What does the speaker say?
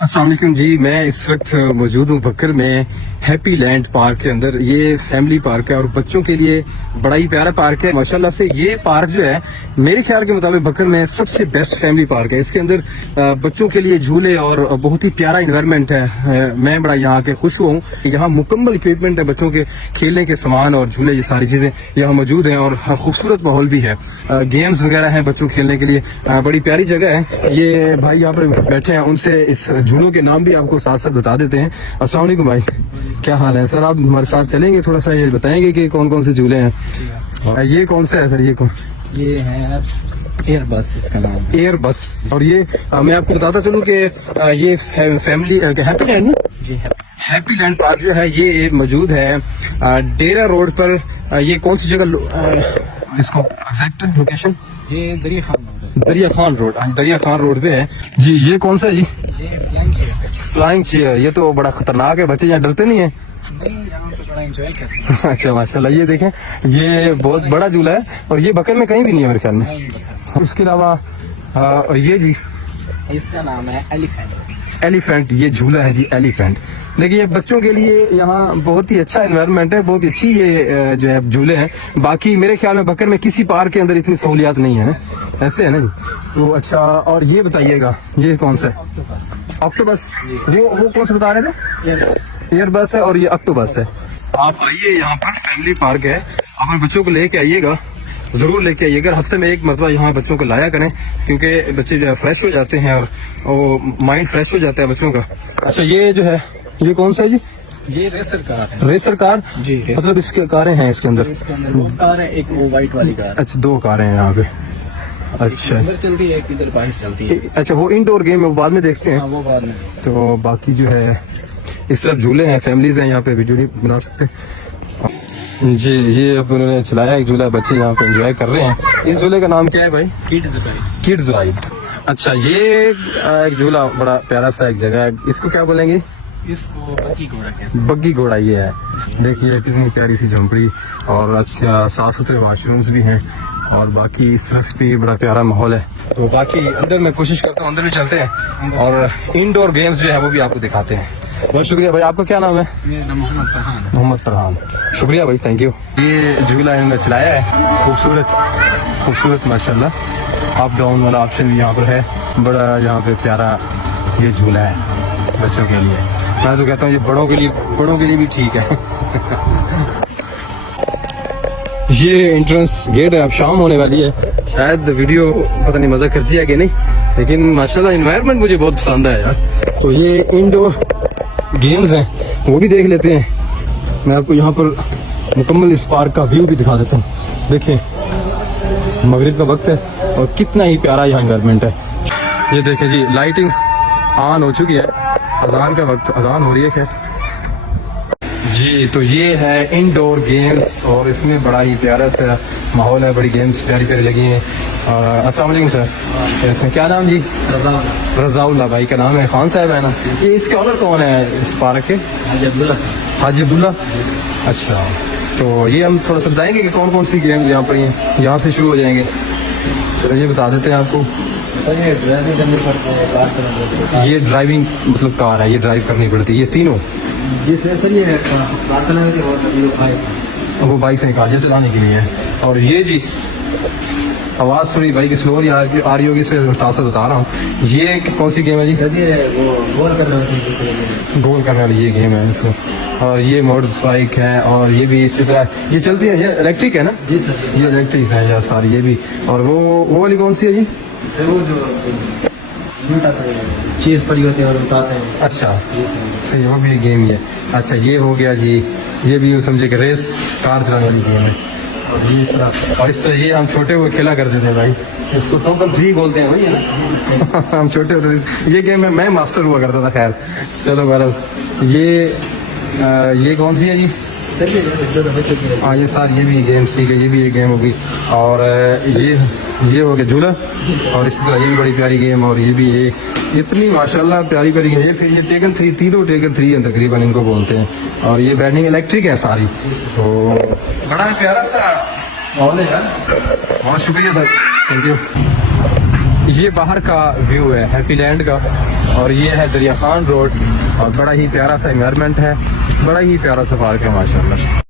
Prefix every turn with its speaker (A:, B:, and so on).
A: السلام علیکم جی میں اس وقت موجود ہوں بکر میں ہیپی لینڈ پارک کے اندر۔ یہ فیملی پارک ہے اور بچوں کے لیے بڑا ہی پیارا پارک ہے۔ ماشاءاللہ سے یہ پارک جو ہے، میرے خیال کے مطابق بکر میں سب سے بیسٹ فیملی پارک ہے۔ اس کے اندر بچوں کے لیے جھولے اور بہت ہی پیارا انوائرمنٹ ہے۔ میں بڑا یہاں کے خوش ہوا ہوں۔ یہاں مکمل اکوپمنٹ ہے بچوں کے کھیلنے کے سامان اور جھولے، یہ ساری چیزیں یہاں موجود ہیں اور خوبصورت ماحول بھی ہے۔ گیمز وغیرہ ہیں بچوں کھیلنے کے لیے۔ بڑی پیاری جگہ ہے۔ یہ بھائی یہاں پر بیٹھے ہیں، ان سے اس جھولوں کے نام بھی آپ کو ساتھ ساتھ بتا دیتے ہیں۔ السلام علیکم بھائی۔ کیا حال ہے؟ سر آپ ہمارے ساتھ چلیں گے تھوڑا سا؟ یہ بتائیں گے کہ کون کون سے جھولے ہیں؟
B: جی،
A: ہاں۔ یہ کون سا ہے سر؟ یہ کون؟
B: یہ ہے ایئر بس اس کا نام۔
A: ایئر بس۔ اور یہ میں آپ کو بتاتا چلوں کہ یہ family happy land happy land park جو ہے یہ موجود ہے۔ ڈیرا روڈ پر یہ کون سی جگہ اس کو ایگزیکٹ لوکیشن
B: یہ دریا خان
A: دریا خان روڈ ہاں، دریا خان روڈ پہ ہے۔ جی یہ کون سا جی؟ فلائنگ چیئر یہ تو بڑا خطرناک ہے بچے یہاں ڈرتے نہیں ہیں۔ اچھا ماشاء اللہ یہ دیکھیں یہ بہت بڑا جھولا ہے اور یہ بکر میں کہیں بھی نہیں ہے میرے خیال میں۔ اس کے علاوہ یہ جی۔
B: اس کا نام ہے ایلیفینٹ
A: ایلیفینٹ یہ جھولا ہے جی ایلیفینٹ دیکھیے بچوں کے لیے یہاں بہت ہی اچھا انوائرمنٹ ہے، بہت اچھی یہ جو ہے، جھولے ہیں. باقی میرے خیال میں بکر میں کسی پارک کے اندر اتنی سہولیات نہیں ہے نا؟ ایسے ہے نا جی؟ تو اچھا اور یہ بتائیے گا، یہ کون سا
B: ہے؟
A: آکٹوبس وہ کون سا بتا رہے تھے؟ ایئر بس ہے اور یہ آکٹوبس ہے. آپ آئیے یہاں پر فیملی پارک ہے. اپنے بچوں کو لے کے آئیے گا. ضرور لے کے آئیے۔ اگر ہفتے میں ایک مرتبہ یہاں بچوں کو لایا کریں کیونکہ بچے جو ہے فریش ہو جاتے ہیں اور مائنڈ فریش ہو جاتا ہے بچوں کا۔ اچھا یہ جو ہے یہ کون سا ہے جی؟
B: یہ ریسر کار ہے۔
A: ریسر کار
B: جی مطلب
A: اس کے کاریں ہیں اس کے اندر۔
B: ایک وائٹ والی کار
A: اچھا دو کاریں ہیں یہاں پہ۔ اچھا۔
B: چلتی ہے
A: اچھا وہ انڈور گیم ہے وہ بعد میں دیکھتے ہیں۔ تو باقی جو ہے اس طرح جھولے ہیں فیملیز ہیں یہاں پہ ویڈیو نہیں بنا سکتے۔ جی یہ انہوں نے چلایا ایک جھولا بچے یہاں پہ انجوائے کر رہے ہیں۔ اس جھولے کا نام کیا ہے بھائی؟
B: کڈز رائڈ
A: کڈز رائڈ اچھا یہ ایک جھولا بڑا پیارا سا ایک جگہ ہے۔ اس کو کیا بولیں گے؟
B: اس کو بگی گھوڑا
A: بگی گھوڑا یہ ہے۔ دیکھیے کتنی پیاری سی جھمپڑی اور اچھا صاف ستھرے واش رومس بھی ہیں۔ اور باقی اس طرف بھی بڑا پیارا ماحول ہے۔ تو باقی اندر میں کوشش کرتا ہوں اندر بھی چلتے ہیں۔ اور انڈور گیمز جو ہے وہ بھی آپ کو دکھاتے ہیں۔ بہت شکریہ بھائی آپ کا کیا نام ہے؟
B: محمد فرحان
A: محمد فرحان۔ شکریہ بھائی تھینک یو یہ جھولا انہوں نے چلایا ہے۔ خوبصورت خوبصورت ماشاء اللہ اپ ڈاؤن والا آپشن یہاں پر ہے۔ بڑا یہاں پہ پیارا یہ جھولا ہے بچوں کے لیے۔ میں تو کہتا ہوں یہ بڑوں کے لیے بڑوں کے لیے بھی ٹھیک ہے۔ یہ انٹرنس گیٹ ہے اب شام ہونے والی ہے۔ شاید ویڈیو پتہ نہیں مزہ کرتی ہے کہ نہیں لیکن ماشاءاللہ انوائرمنٹ مجھے بہت پسند ہے یار۔ تو یہ انڈور گیمز ہیں، وہ بھی دیکھ لیتے ہیں۔ میں آپ کو یہاں پر مکمل اس پارک کا ویو بھی دکھا دیتا ہوں۔ دیکھیں، مغرب کا وقت ہے اور کتنا ہی پیارا یہاں انوائرمنٹ ہے۔ یہ دیکھیں جی لائٹنگز آن ہو چکی ہے۔ اذان کا وقت، اذان ہو رہی ہے، خیر۔ جی تو یہ ہے انڈور گیمز اور اس میں بڑا ہی پیارا سا ماحول ہے بڑی گیمز پیاری پیاری لگی ہیں۔ السلام علیکم سر۔ کیسے کیا نام جی؟ رضا اللہ بھائی کا نام ہے؟ خان صاحب ہے نا؟ جی۔ یہ اس کے آنر کون ہے اس پارک کے؟ حاجی
B: عبداللہ۔
A: حاجی عبداللہ۔ جی۔ اچھا تو یہ ہم تھوڑا سا بتائیں گے کہ کون کون سی گیمز یہاں پر ہیں یہاں سے شروع ہو جائیں گے۔ تو یہ بتا دیتے ہیں آپ کو۔
B: یہ
A: ڈرائیونگ مطلب کار ہے یہ ڈرائیو کرنی پڑتی ہے یہ تینوں۔ وہ بائک سے نکال جائے چلانے کے لیے اور یہ جی آواز سنی بھائی کی سلوری آ رہی ہوگی اس میں ساتھ ساتھ بتا رہا ہوں۔ یہ کون سی گیم ہے جی؟ گول کرنے والی یہ گیم ہے اس کو۔ اور یہ موٹرس بائک ہے اور یہ بھی اسی طرح۔ یہ چلتی ہے یہ الیکٹرک ہے نا؟
B: جی سر یہ الیکٹرک
A: ہے ساری یہ بھی۔ اور وہ وہ والی کون سی ہے جی؟
B: چیز پڑی ہوتی ہے اور بتاتے ہیں۔
A: اچھا صحیح، وہ بھی گیم ہی ہے۔ اچھا یہ ہو گیا جی یہ بھی سمجھے کہ ریس، کار چلانے والی گیم ہے۔ اور اس طرح یہ ہم چھوٹے ہوئے کھیلا کرتے تھے بھائی۔ اس کو تو کم تھری بولتے ہیں بھائی۔ ہم چھوٹے ہوتے تھے۔ یہ گیم میں میں ماسٹر ہوا کرتا تھا، خیر۔ چلو بہرحال، یہ یہ کون سی ہے جی؟
B: ہاں یہ
A: سر یہ بھی گیم ٹھیک ہے یہ بھی ایک گیم ہوگی۔ اور یہ یہ ہو گیا جھولا۔ اور اسی طرح یہ بھی بڑی پیاری گیم اور یہ بھی یہ اتنی ماشاء اللہ پیاری پیاری گیم پھر یہ ٹیکن تھری تینوں ٹیکن تھری ہیں تقریباً ان کو بولتے ہیں۔ اور یہ بیٹنگ الیکٹرک ہے ساری۔ تو بڑا پیارا سا ماحول ہے بہت شکریہ سر تھینک یو یہ باہر کا ویو ہے ہیپی لینڈ کا۔ اور یہ ہے دریا خان روڈ اور بڑا ہی پیارا سا انوائرمنٹ ہے۔ بڑا ہی پیارا سا پارک ہے ماشاء اللہ